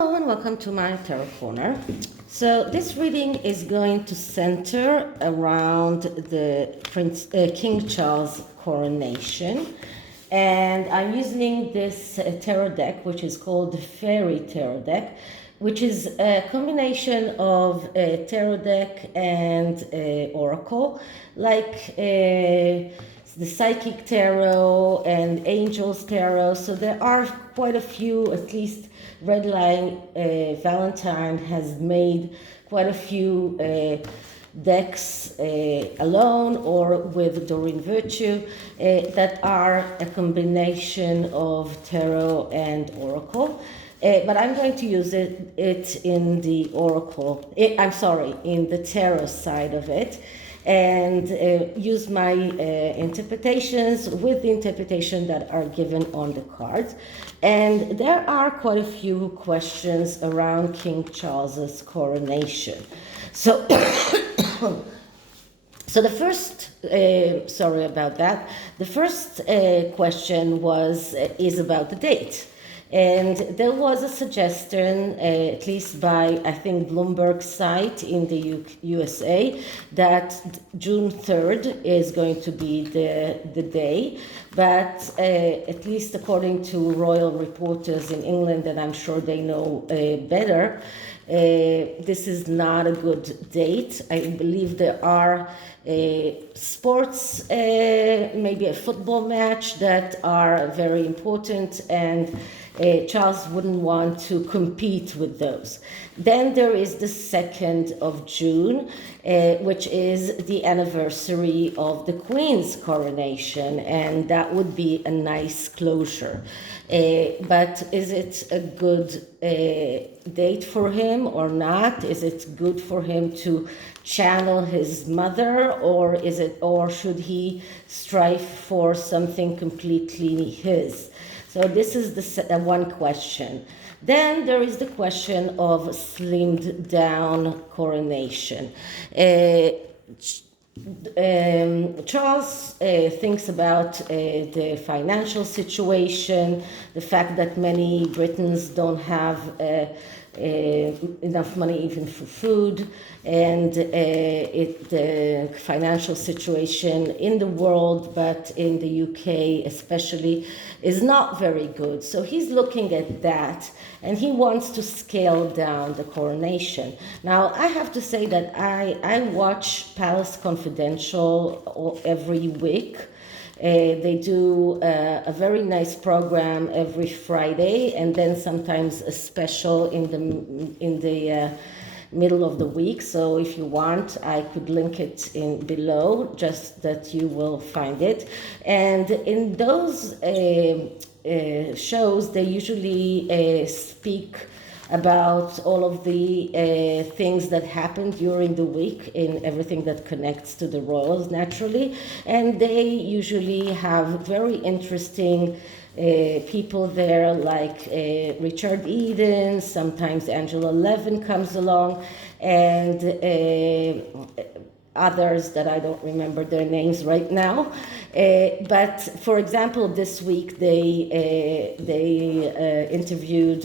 Hello and welcome to my tarot corner. So this reading is going to center around the King Charles coronation, and I'm using this tarot deck, which is called the Fairy Tarot deck, which is a combination of a tarot deck and oracle, like the psychic tarot and angels tarot. So there are quite a few, at least Red Line Valentine has made quite a few decks alone or with Doreen Virtue that are a combination of tarot and oracle. But I'm going to use it in the oracle, in the tarot side of it, and use my interpretations with the interpretation that are given on the cards. And there are quite a few questions around King Charles's coronation. So, so the first, sorry about that. The first question is about the date. And there was a suggestion, at least by, I think, Bloomberg site in the USA, that June 3rd is going to be the day. But at least according to royal reporters in England, and I'm sure they know better, this is not a good date. I believe there are sports, maybe a football match, that are very important, and Charles wouldn't want to compete with those. Then there is the 2nd of June, which is the anniversary of the Queen's coronation, and that would be a nice closure. But is it a good date for him or not? Is it good for him to channel his mother, or should he strive for something completely his? So this is the one question. Then there is the question of slimmed down coronation. Charles thinks about the financial situation, the fact that many Britons don't have enough money even for food, and the financial situation in the world, but in the UK especially, is not very good. So he's looking at that, and he wants to scale down the coronation. Now, I have to say that I watch Palace Confidential every week. They do a very nice program every Friday, and then sometimes a special in the middle of the week. So if you want, I could link it in below, just that you will find it. And in those shows, they usually speak about all of the things that happened during the week in everything that connects to the royals, naturally. And they usually have very interesting people there, like Richard Eden, sometimes Angela Levin comes along, and others that I don't remember their names right now. But for example, this week they interviewed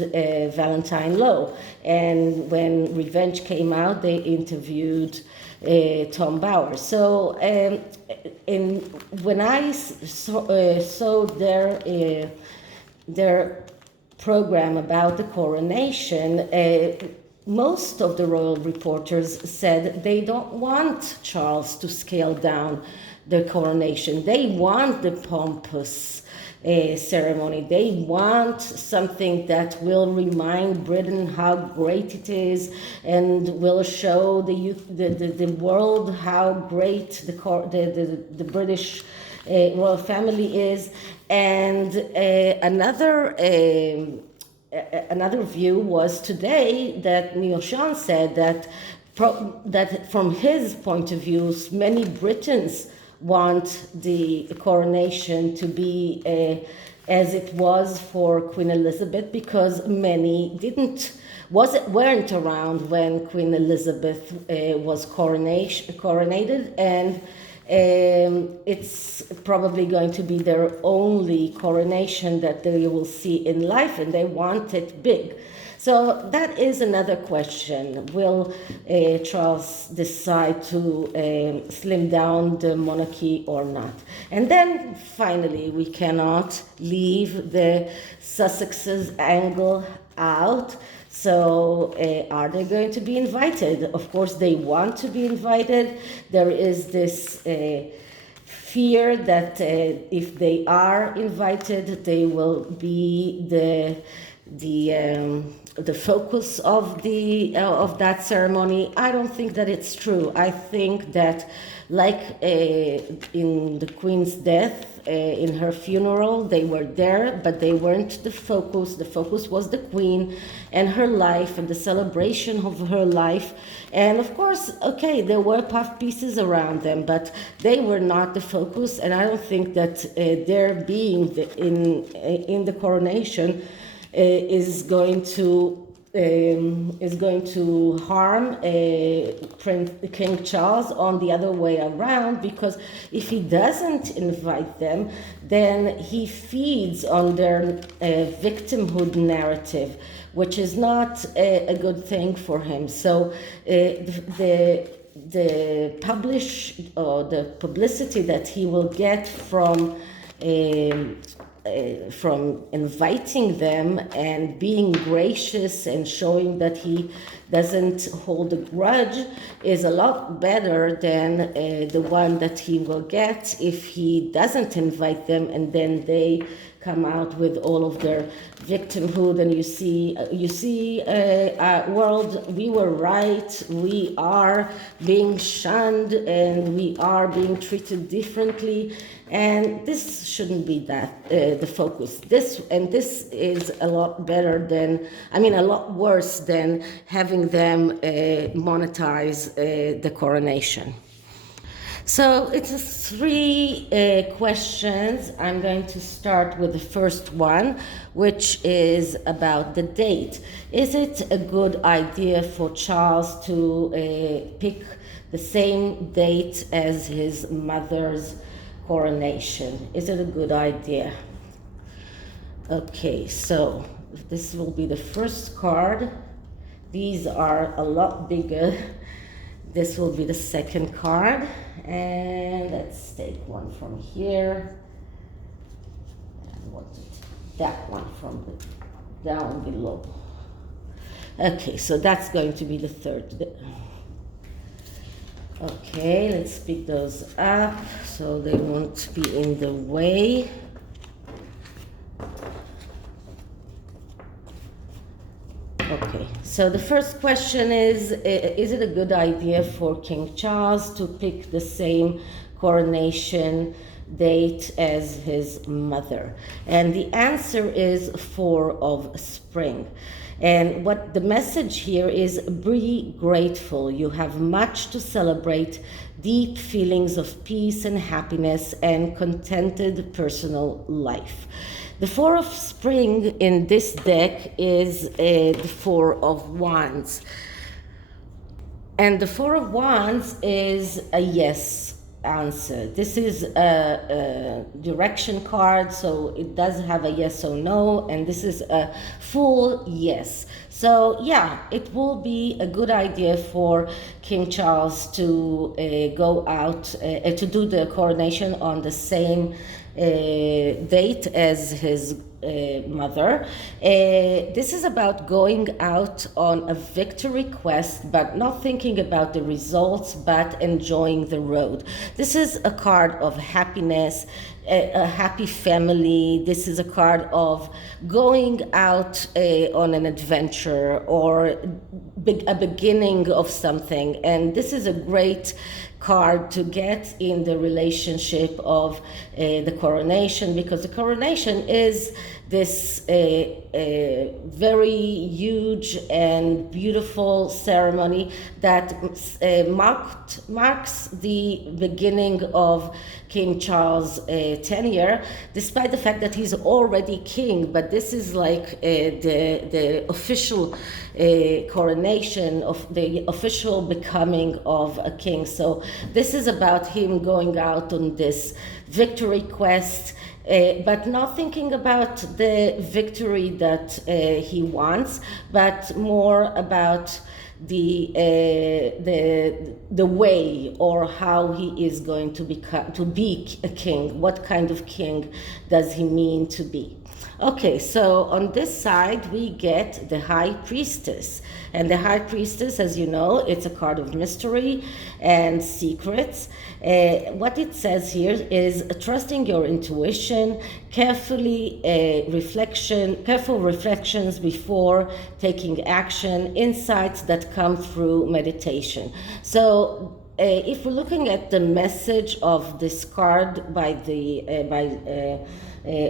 Valentine Lowe, and when Revenge came out, they interviewed Tom Bauer. So when I saw their program about the coronation, most of the royal reporters said they don't want Charles to scale down the coronation. They want the pompous ceremony. They want something that will remind Britain how great it is, and will show the world how great the British royal family is. And another view was today that Neil Sean said that from his point of view, many Britons want the coronation to be as it was for Queen Elizabeth, because many weren't around when Queen Elizabeth was coronated, and it's probably going to be their only coronation that they will see in life, and they want it big. So that is another question. Will Charles decide to slim down the monarchy or not? And then finally, we cannot leave the Sussexes angle out. So are they going to be invited? Of course, they want to be invited. There is this fear that if they are invited, they will be the focus of that ceremony. I don't think that it's true. I think that, like in the Queen's death, in her funeral, they were there, but they weren't the focus. The focus was the Queen and her life and the celebration of her life. And of course, okay, there were puff pieces around them, but they were not the focus. And I don't think that their being in the coronation is going to harm King Charles. On the other way around, because if he doesn't invite them, then he feeds on their victimhood narrative, which is not a good thing for him. So the publicity that he will get from inviting them and being gracious and showing that he doesn't hold a grudge is a lot better than the one that he will get if he doesn't invite them, and then they come out with all of their victimhood, and you see, world, we were right, we are being shunned, and we are being treated differently, and this shouldn't be that the focus. This is a lot better than, a lot worse than having them monetize the coronation. So it's three questions. I'm going to start with the first one, which is about the date. Is it a good idea for Charles to pick the same date as his mother's coronation? Is it a good idea? Okay, so this will be the first card. These are a lot bigger. This will be the second card, and let's take one from here. That one from down below. Okay, so that's going to be the third. Okay, let's pick those up so they won't be in the way. Okay, so the first question is it a good idea for King Charles to pick the same coronation date as his mother? And the answer is 4 of spring. And what the message here is, be grateful. You have much to celebrate, deep feelings of peace and happiness and contented personal life. The 4 of spring in this deck is the 4 of wands. And the 4 of wands is a yes answer. This is a direction card, so it does have a yes or no, and this is a full yes. So yeah, it will be a good idea for King Charles to go out to do the coronation on the same date as his mother. This is about going out on a victory quest, but not thinking about the results, but enjoying the road. This is a card of happiness, a happy family. This is a card of going out on an adventure or a beginning of something. And this is a great card to get in the relationship of the coronation, because the coronation is this very huge and beautiful ceremony that marks the beginning of King Charles' tenure, despite the fact that he's already king. But this is like the official coronation of the official becoming of a king. So this is about him going out on this victory quest but not thinking about the victory that he wants, but more about the way or how he is going to be a king. What kind of king does he mean to be? Okay, so on this side we get the High Priestess. And the High Priestess, as you know, it's a card of mystery and secrets. What it says here is trusting your intuition, careful reflections before taking action, insights that come through meditation. So if we're looking at the message of this card by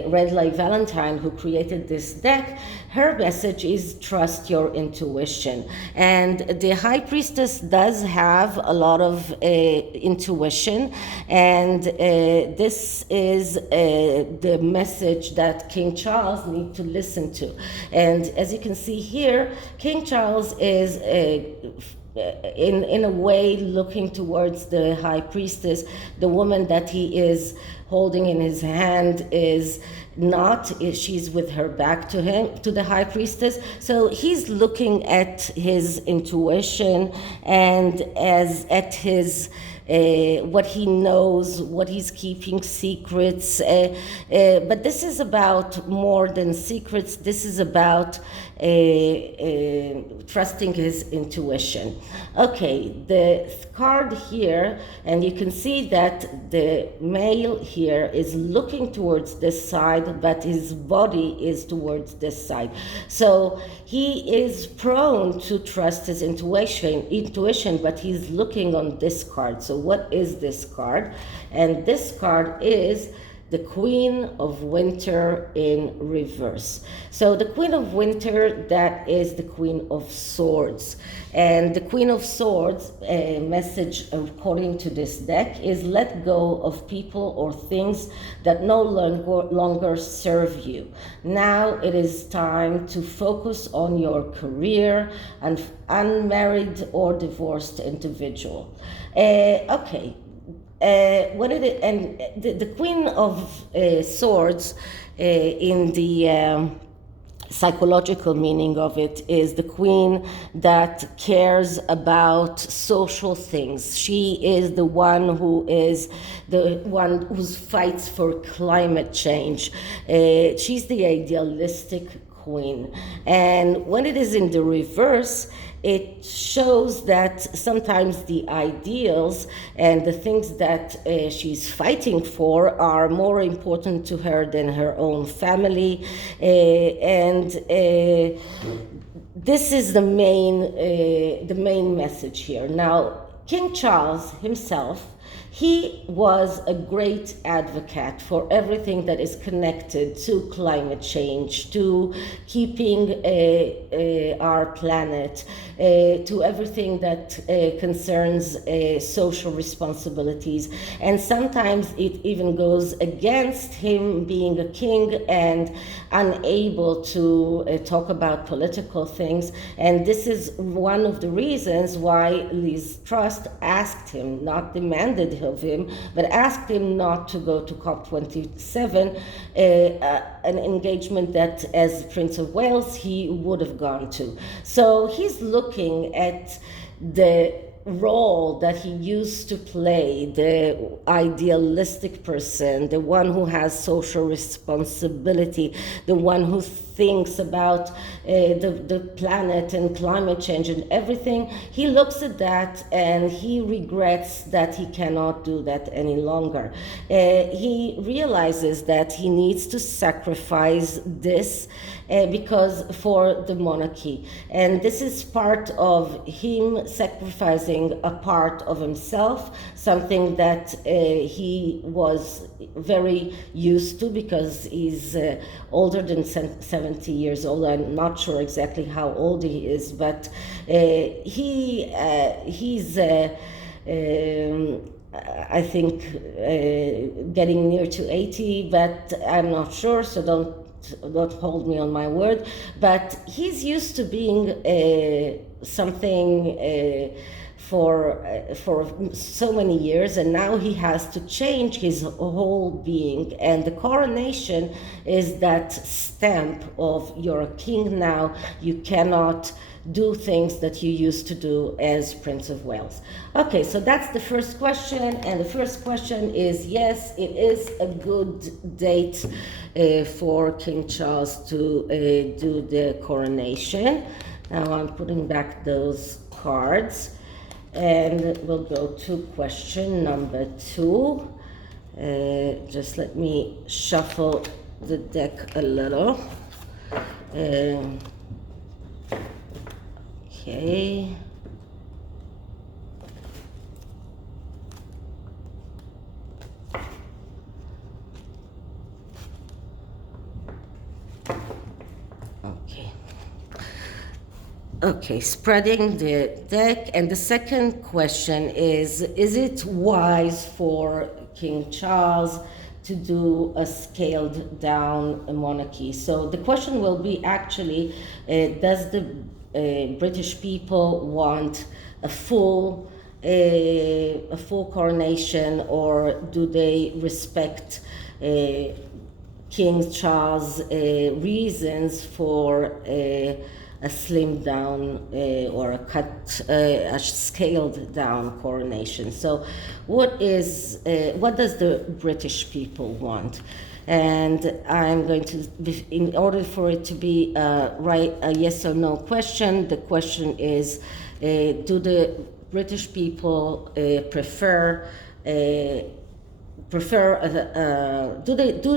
Red Light Valentine, who created this deck, her message is trust your intuition. And the High Priestess does have a lot of intuition, and this is the message that King Charles needs to listen to. And as you can see here, King Charles is in a way looking towards the High Priestess. The woman that he is holding in his hand is not, she's with her back to him, to the High Priestess. So he's looking at his intuition and at his what he knows, what he's keeping secrets. But this is about more than secrets. This is about trusting his intuition. Okay, the card here, and you can see that the male here is looking towards this side, but his body is towards this side. So he is prone to trust his intuition, but he's looking on this card. So what is this card? And this card is the Queen of Winter in reverse. So the Queen of Winter, that is the Queen of Swords. And the Queen of Swords message, according to this deck, is let go of people or things that no longer serve you. Now it is time to focus on your career, and unmarried or divorced individual. Okay. The Queen of Swords, in the psychological meaning of it, is the queen that cares about social things. She is the one who fights for climate change. She's the idealistic queen. And when it is in the reverse, it shows that sometimes the ideals and the things that she's fighting for are more important to her than her own family. This is the main message here. Now, King Charles himself, he was a great advocate for everything that is connected to climate change, to keeping our planet, to everything that concerns social responsibilities. And sometimes it even goes against him being a king and unable to talk about political things. And this is one of the reasons why Liz Truss asked him, not demanded of him, but asked him not to go to COP27, an engagement that as Prince of Wales he would have gone to. So he's looking at the role that he used to play, the idealistic person, the one who has social responsibility, the one who thinks about the planet and climate change and everything. He looks at that and he regrets that he cannot do that any longer. He realizes that he needs to sacrifice this because for the monarchy. And this is part of him sacrificing a part of himself, something that he was very used to because he's older than 70 years old. I'm not sure exactly how old he is, but he's I think getting near to 80, but I'm not sure, so don't hold me on my word. But he's used to being something for so many years, and now he has to change his whole being. And the coronation is that stamp of you're a king now. You cannot do things that you used to do as Prince of Wales. Okay, so that's the first question, and the first question is yes, it is a good date for King Charles to do the coronation. Now I'm putting back those cards, and we'll go to question number 2. Just let me shuffle the deck a little. Okay. Okay, spreading the deck. And the second question is it wise for King Charles to do a scaled down monarchy? So the question will be actually, does the British people want a full coronation, or do they respect King Charles' reasons for a slimmed down or a scaled down coronation? So what does the British people want? And I'm going to, in order for it to be a yes or no question, the question is, do the British people prefer do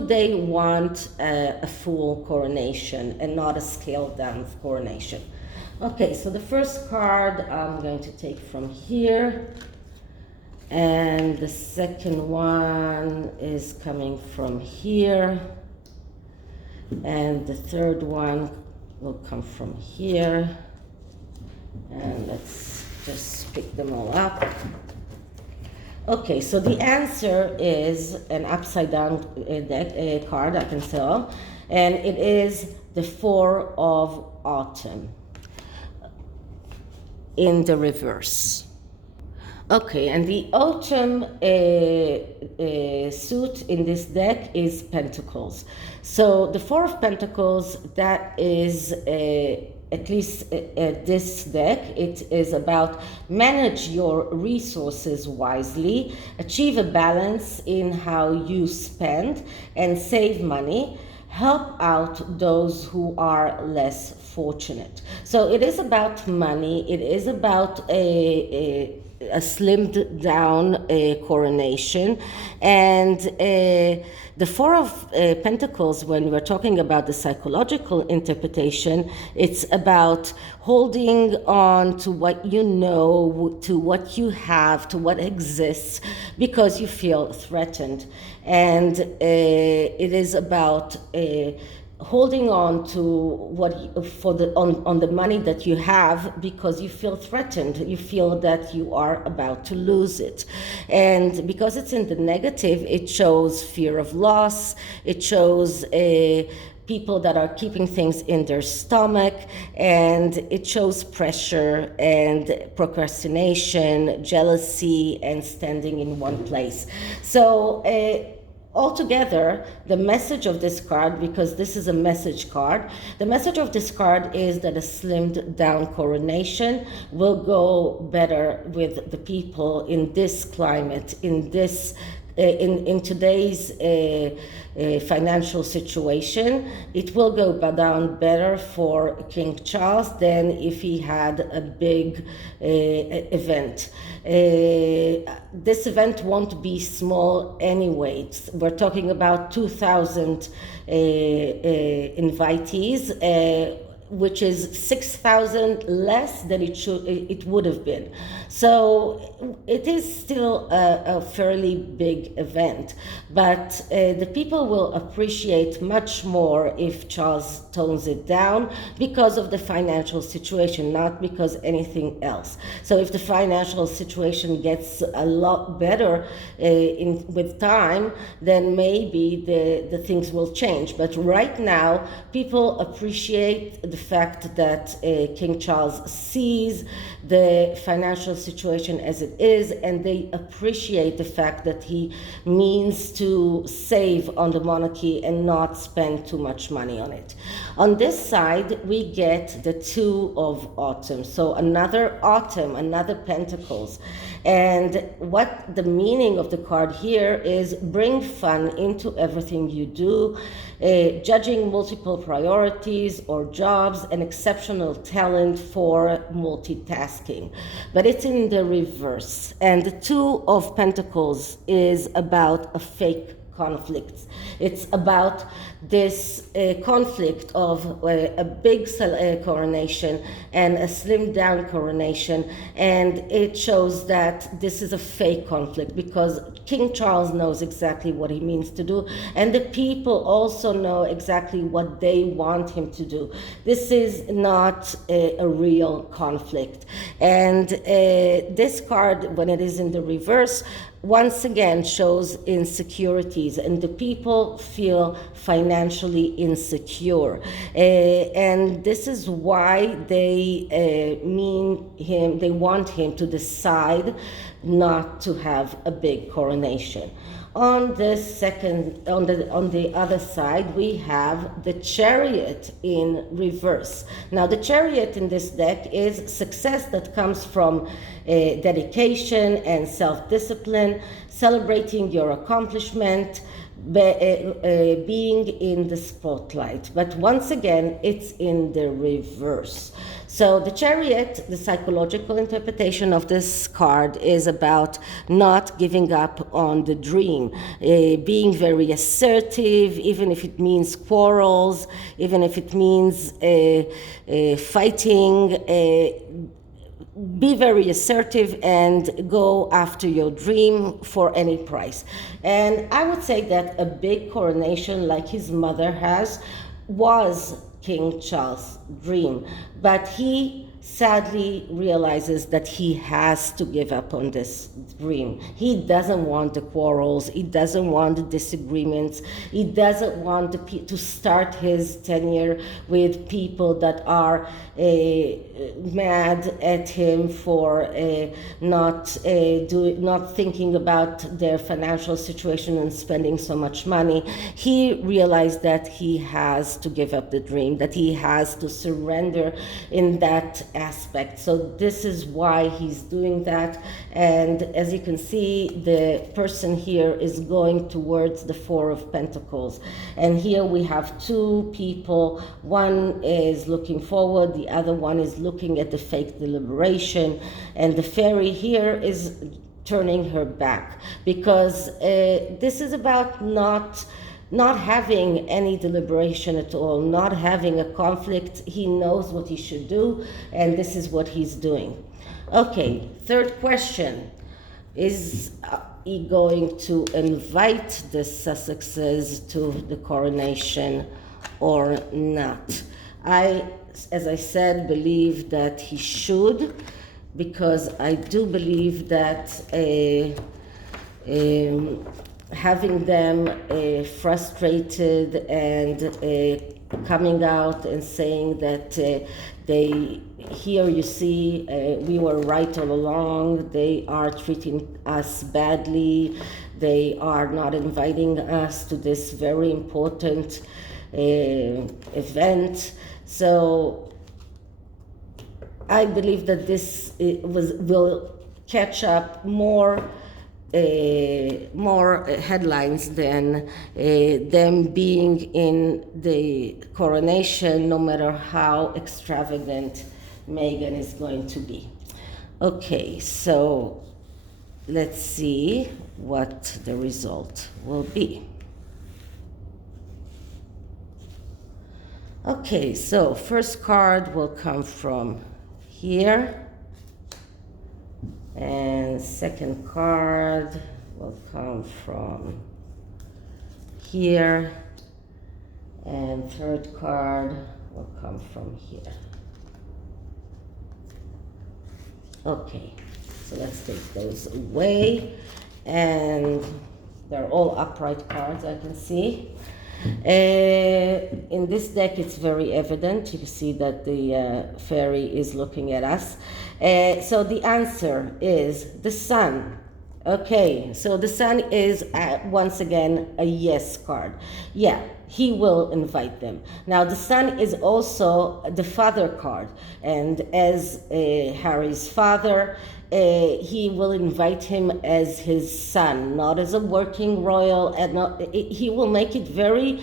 they want a full coronation and not a scaled down coronation? Okay, so the first card I'm going to take from here, and the second one is coming from here, and the third one will come from here. And let's just pick them all up. Okay, so the answer is an upside down card, I can tell, and it is the 4 of Autumn in the reverse. Okay, and the autumn suit in this deck is Pentacles. So the 4 of Pentacles, that is at least this deck, it is about manage your resources wisely, achieve a balance in how you spend and save money, help out those who are less fortunate. So it is about money, it is about a slimmed down coronation, and the 4 of Pentacles, when we're talking about the psychological interpretation, it's about holding on to what you know, to what you have, to what exists, because you feel threatened. And it is about holding on to what on the money that you have, because you feel threatened, you feel that you are about to lose it. And because it's in the negative, it shows fear of loss, it shows people that are keeping things in their stomach, and it shows pressure and procrastination, jealousy, and standing in one place. So altogether, the message of this card, because this is a message card, the message of this card is that a slimmed down coronation will go better with the people in this climate, in this in today's financial situation. It will go down better for King Charles than if he had a big event. This event won't be small anyway. We're talking about 2,000 invitees, which is 6,000 less than it would have been. So it is still a fairly big event, but the people will appreciate much more if Charles tones it down because of the financial situation, not because anything else. So if the financial situation gets a lot better with time, then maybe the things will change. But right now, people appreciate the the fact that King Charles sees the financial situation as it is, and they appreciate the fact that he means to save on the monarchy and not spend too much money on it. On this side, we get the Two of Autumn. So another autumn, another Pentacles. And what the meaning of the card here is bring fun into everything you do, judging multiple priorities or jobs, and exceptional talent for multitasking. But it's in the reverse. And the Two of Pentacles is about a fake conflicts. It's about this conflict of a big coronation and a slimmed down coronation, and it shows that this is a fake conflict because King Charles knows exactly what he means to do, and the people also know exactly what they want him to do. This is not a real conflict. And this card, when it is in the reverse, once again shows insecurities, and the people feel financially insecure, and this is why they want him to decide not to have a big coronation. On the other side, we have the Chariot in reverse. Now, the Chariot in this deck is success that comes from dedication and self-discipline, celebrating your accomplishment, being in the spotlight. But once again, it's in the reverse. So the Chariot, the psychological interpretation of this card is about not giving up on the dream, being very assertive, even if it means quarrels, even if it means fighting. Be very assertive and go after your dream for any price. And I would say that a big coronation like his mother has was King Charles' dream, but he sadly realizes that he has to give up on this dream. He doesn't want the quarrels, he doesn't want the disagreements, he doesn't want to start his tenure with people that are mad at him for not thinking about their financial situation and spending so much money. He realized that he has to give up the dream, that he has to surrender in that aspect. So this is why he's doing that. And as you can see, the person here is going towards the Four of Pentacles. And here we have two people. One is looking forward, the other one is looking at the fake deliberation. And the fairy here is turning her back, because this is about not having any deliberation at all, not having a conflict. He knows what he should do, and this is what he's doing. Okay, third question. Is he going to invite the Sussexes to the coronation or not? I, as I said, believe that he should, because I do believe that having them frustrated and coming out and saying that here you see, we were right all along, they are treating us badly, they are not inviting us to this very important event. So I believe that this will catch up more headlines than them being in the coronation, no matter how extravagant Meghan is going to be. Okay, so let's see what the result will be. Okay, so first card will come from here. And second card will come from here. And third card will come from here. Okay, so let's take those away. And they're all upright cards, I can see. In this deck, it's very evident. You can see that the fairy is looking at us. So the answer is the sun. Okay, so the sun is once again a yes card. Yeah, he will invite them. Now the sun is also the father card, and as Harry's father, he will invite him as his son, not as a working royal, and he will make it very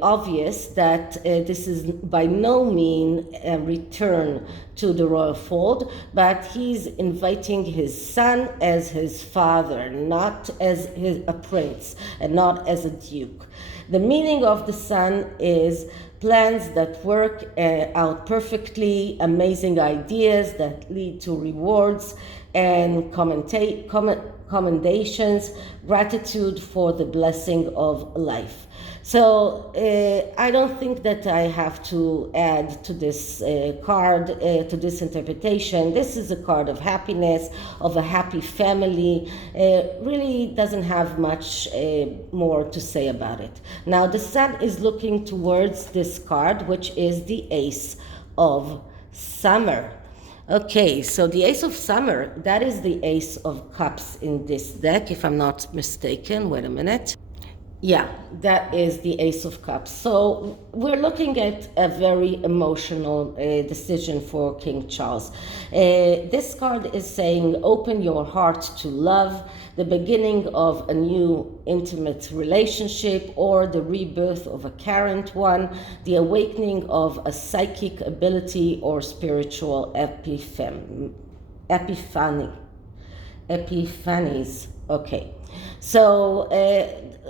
obvious that this is by no means a return to the royal fold, but he's inviting his son as his father, not as a prince and not as a duke. The meaning of the sun is plans that work out perfectly, amazing ideas that lead to rewards and commendations, gratitude for the blessing of life. So I don't think that I have to add to this card, to this interpretation. This is a card of happiness, of a happy family. Really doesn't have much more to say about it. Now the sun is looking towards this card, which is the Ace of Summer. Okay, so the Ace of Summer, that is the Ace of Cups in this deck, if I'm not mistaken. Wait a minute. Yeah, that is the Ace of Cups. So we're looking at a very emotional decision for King Charles. This card is saying, open your heart to love, the beginning of a new intimate relationship or the rebirth of a current one, the awakening of a psychic ability or spiritual epiphanies. Okay, so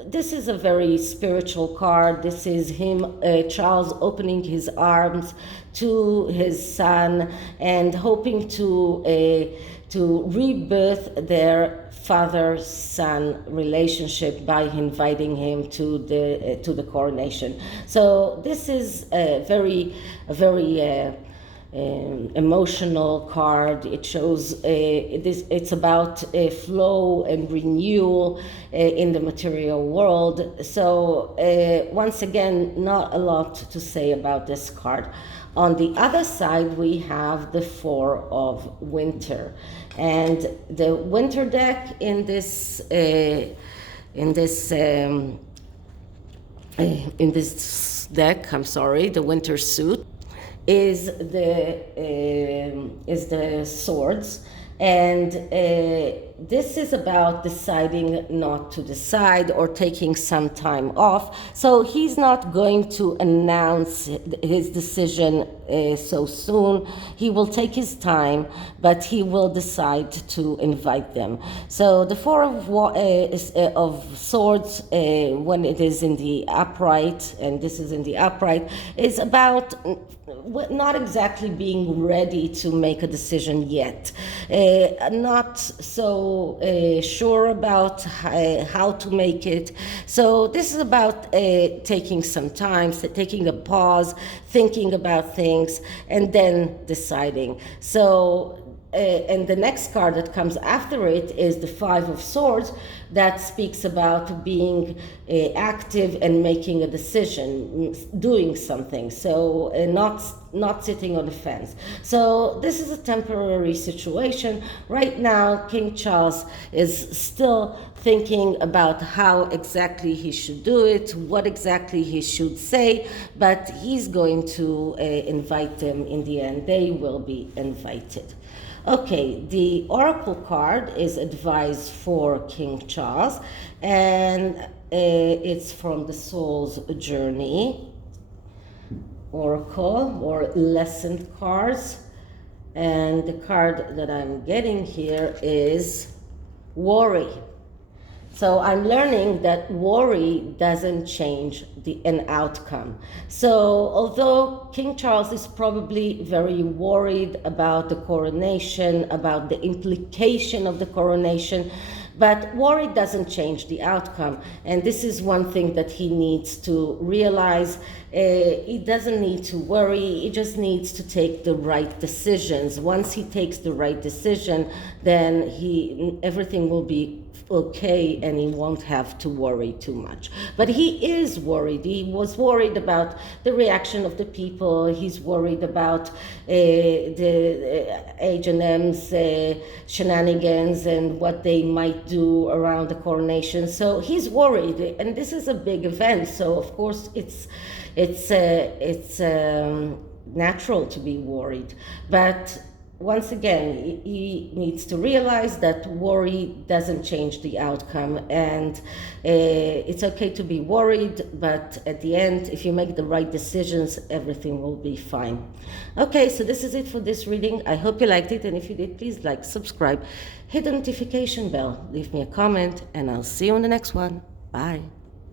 this is a very spiritual card. This is him, Charles, opening his arms to his son and hoping to rebirth their father-son relationship by inviting him to the coronation. So this is a very emotional card. It shows it's about flow and renewal in the material world. So once again, not a lot to say about this card. On the other side, we have the Four of Winter, and the Winter deck in this deck. I'm sorry, the Winter suit is the swords, and this is about deciding not to decide or taking some time off. So he's not going to announce his decision so soon. He will take his time, but he will decide to invite them. So the Four of Swords, when it is in the upright, and this is in the upright, is about not exactly being ready to make a decision yet, not so sure about how to make it. So this is about taking some time, taking a pause, thinking about things, and then deciding. So and the next card that comes after it is the Five of Swords, that speaks about being active and making a decision, doing something. So not sitting on the fence. So this is a temporary situation. Right now, King Charles is still thinking about how exactly he should do it, what exactly he should say, but he's going to invite them in the end. They will be invited. Okay, the Oracle card is advice for King Charles, and it's from the Soul's Journey Oracle, or lesson cards. And the card that I'm getting here is Worry. So I'm learning that worry doesn't change an outcome. So although King Charles is probably very worried about the coronation, about the implication of the coronation, but worry doesn't change the outcome. And this is one thing that he needs to realize. He doesn't need to worry, he just needs to take the right decisions. Once he takes the right decision, then everything will be okay and he won't have to worry too much. But he is worried. He was worried about the reaction of the people. He's worried about the H&M's shenanigans and what they might do around the coronation. So he's worried, and this is a big event. So of course it's natural to be worried. But once again, he needs to realize that worry doesn't change the outcome, and it's okay to be worried, but at the end, if you make the right decisions, everything will be fine. Okay, so this is it for this reading. I hope you liked it, and if you did, please like, subscribe, hit the notification bell, leave me a comment, and I'll see you in the next one. Bye.